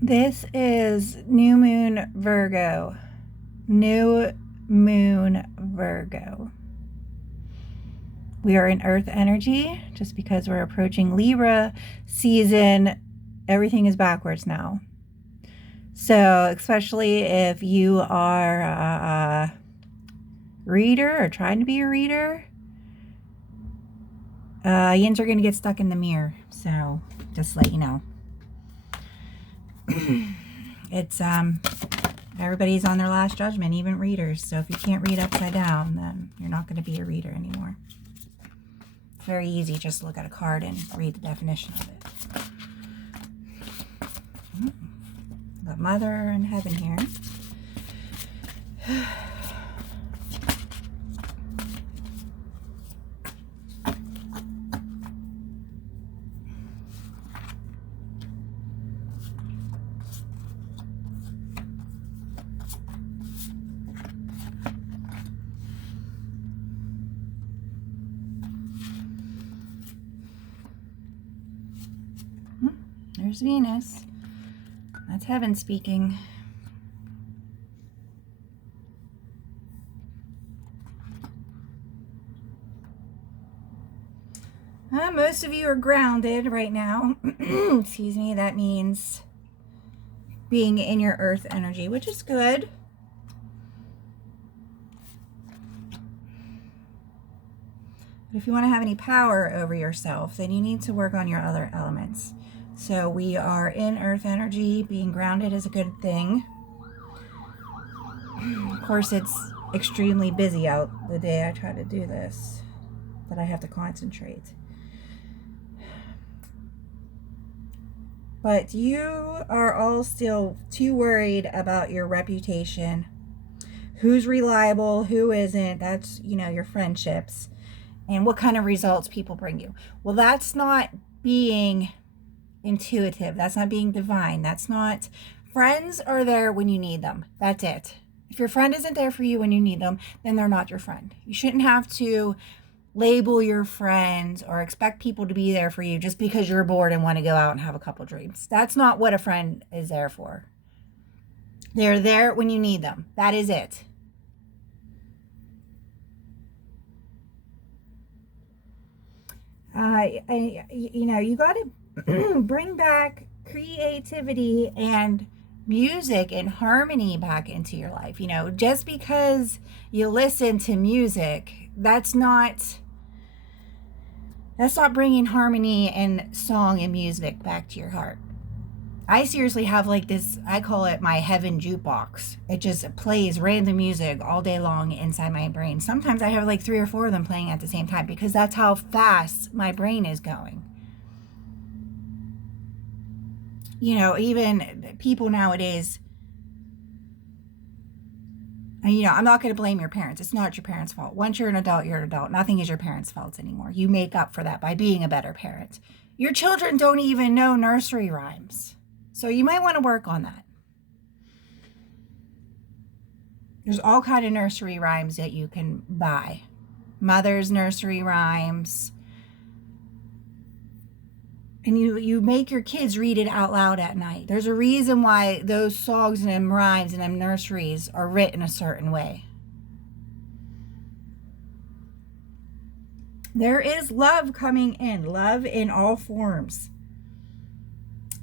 This is New Moon Virgo. New Moon Virgo. We are in Earth energy. Just because we're approaching Libra season, everything is backwards now. So, especially if you are a reader or trying to be a reader, yins are going to get stuck in the mirror. So, just let you know. It's everybody's on their last judgment, even readers. So if you can't read upside down, then you're not going to be a reader anymore. It's very easy just to look at a card and read the definition of it. Got Mother in Heaven here. There's Venus. That's heaven speaking. Most of you are grounded right now. Excuse me. That means being in your earth energy, which is good. But if you want to have any power over yourself, then you need to work on your other elements. So we are in earth energy. Being grounded is a good thing. Of course, it's extremely busy out the day I try to do this, but I have to concentrate. But you are all still too worried about your reputation. Who's reliable, who isn't. That's, your friendships. And what kind of results people bring you. Well, that's not being intuitive. That's not being divine. That's not. Friends are there when you need them. That's it. If your friend isn't there for you when you need them, then they're not your friend. You shouldn't have to label your friends or expect people to be there for you just because you're bored and want to go out and have a couple drinks. That's not what a friend is there for. They're there when you need them. That is it. You got to bring back creativity and music and harmony back into your life. Just because you listen to music, that's not bringing harmony and song and music back to your heart. I seriously have this, I call it my heaven jukebox. It just plays random music all day long inside my brain. Sometimes I have 3 or 4 of them playing at the same time because that's how fast my brain is going. Even people nowadays, I'm not going to blame your parents. It's not your parents' fault. Once you're an adult, you're an adult. Nothing is your parents' fault anymore. You make up for that by being a better parent. Your children don't even know nursery rhymes. So you might want to work on that. There's all kind of nursery rhymes that you can buy. Mother's nursery rhymes. And you make your kids read it out loud at night. There's a reason why those songs and them rhymes and them nurseries are written a certain way. There is love coming in. Love in all forms.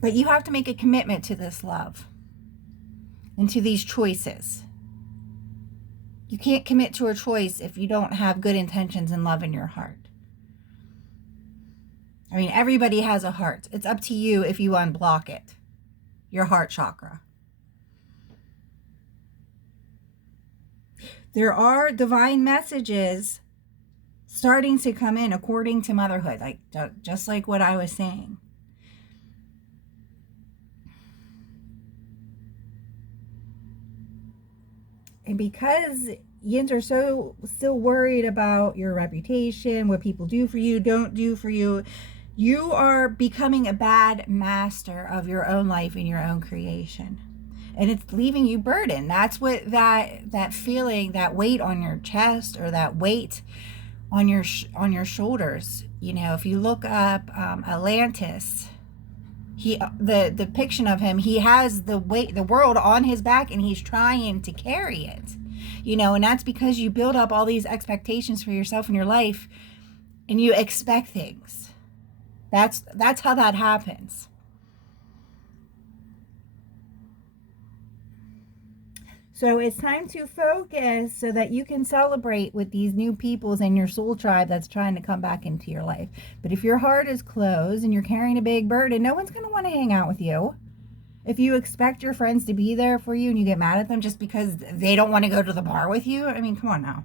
But you have to make a commitment to this love and to these choices. You can't commit to a choice if you don't have good intentions and love in your heart. Everybody has a heart. It's up to you if you unblock it. Your heart chakra. There are divine messages starting to come in according to motherhood, just like what I was saying. And because yins are so still worried about your reputation, what people do for you, don't do for you, you are becoming a bad master of your own life and your own creation. And it's leaving you burdened. That's what that feeling, that weight on your chest or that weight on your shoulders. If you look up Atlantis, The depiction of him, he has the world on his back, and he's trying to carry it, and that's because you build up all these expectations for yourself in your life, and you expect things. That's how that happens. So it's time to focus so that you can celebrate with these new peoples in your soul tribe that's trying to come back into your life. But if your heart is closed and you're carrying a big burden, no one's going to want to hang out with you. If you expect your friends to be there for you and you get mad at them just because they don't want to go to the bar with you, I mean, come on now.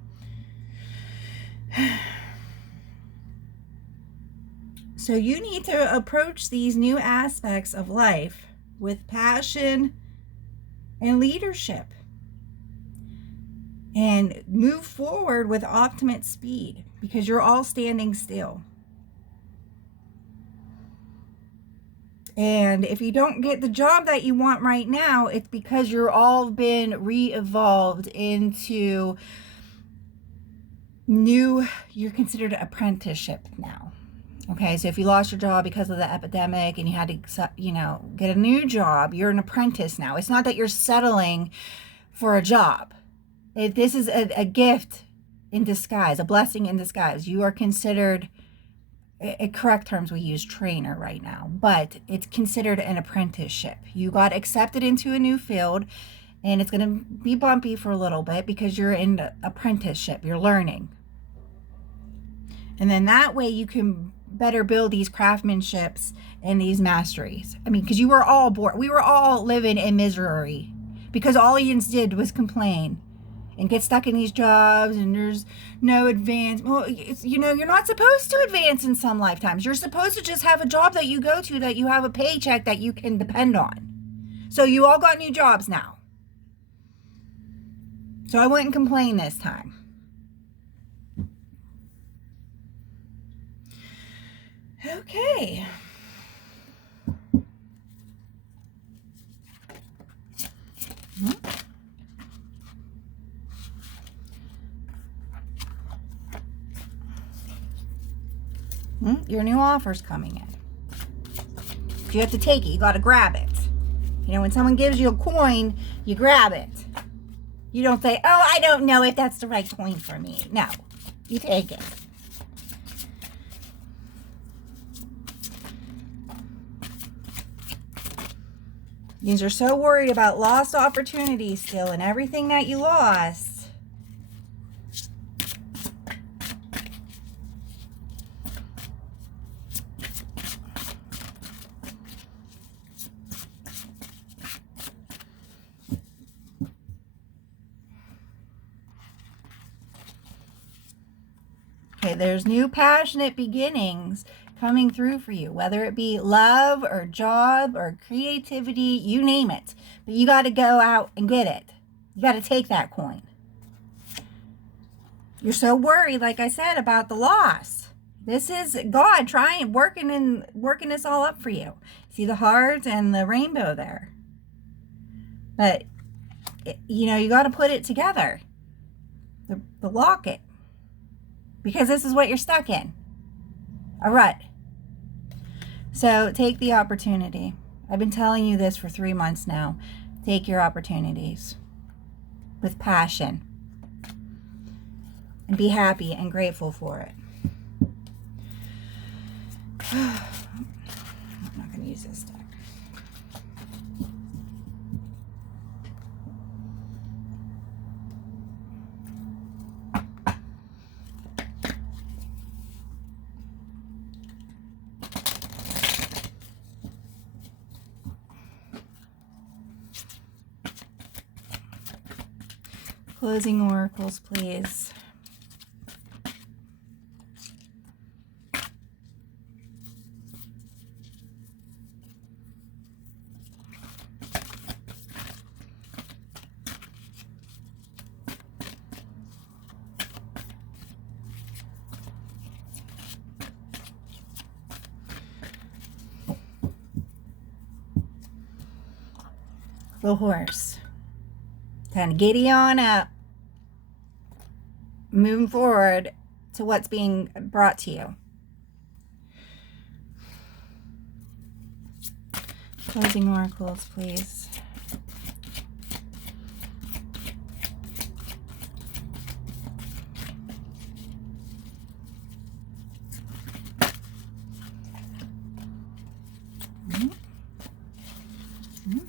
So you need to approach these new aspects of life with passion and leadership, and move forward with optimum speed, because you're all standing still. And if you don't get the job that you want right now, it's because you're all been re-evolved into you're considered an apprenticeship now. Okay, so if you lost your job because of the epidemic and you had to, get a new job, you're an apprentice now. It's not that you're settling for a job. This is a gift in disguise, a blessing in disguise. You are considered, in correct terms, we use trainer right now, but it's considered an apprenticeship. You got accepted into a new field, and it's going to be bumpy for a little bit because you're in the apprenticeship. You're learning. And then that way you can better build these craftsmanships and these masteries. I mean, because you were all bored. We were all living in misery because all Ians did was complain and get stuck in these jobs, and there's no advance. Well, you're not supposed to advance in some lifetimes. You're supposed to just have a job that you go to, that you have a paycheck that you can depend on. So you all got new jobs now. So I wouldn't complain this time. Okay. Your new offer's coming in. You have to take it. You got to grab it. When someone gives you a coin, you grab it. You don't say, oh, I don't know if that's the right coin for me. No, you take it. These are so worried about lost opportunities still and everything that you lost. Okay, there's new passionate beginnings coming through for you, whether it be love or job or creativity, you name it. But you got to go out and get it. You got to take that coin. You're so worried, like I said, about the loss. This is God working this all up for you. See the heart and the rainbow there. But, you got to put it together. The locket. Because this is what you're stuck in. A rut. So take the opportunity. I've been telling you this for 3 months now. Take your opportunities with passion. And be happy and grateful for it. I'm not going to use this deck. Closing oracles, please. The horse. Kind of giddy on up. Moving forward to what's being brought to you. Closing oracles, please.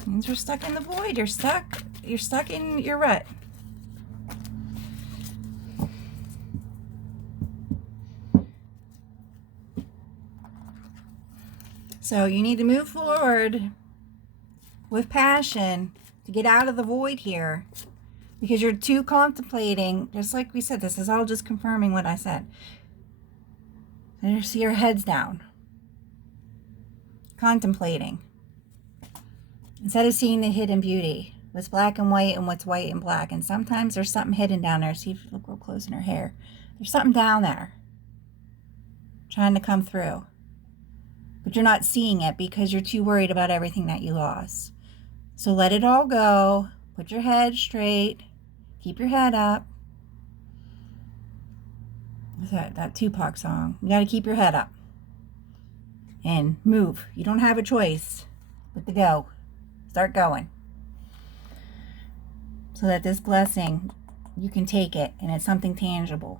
Means you're stuck in the void. You're stuck in your rut. So you need to move forward with passion to get out of the void here, because you're too contemplating. Just like we said, this is all just confirming what I said. And you see your head's down, contemplating, instead of seeing the hidden beauty, what's black and white and what's white and black. And sometimes there's something hidden down there. See if you look real close in her hair. There's something down there trying to come through. But you're not seeing it because you're too worried about everything that you lost. So let it all go. Put your head straight. Keep your head up. What's that Tupac song? You got to keep your head up. And move. You don't have a choice but to go. Start going. So that this blessing, you can take it and it's something tangible.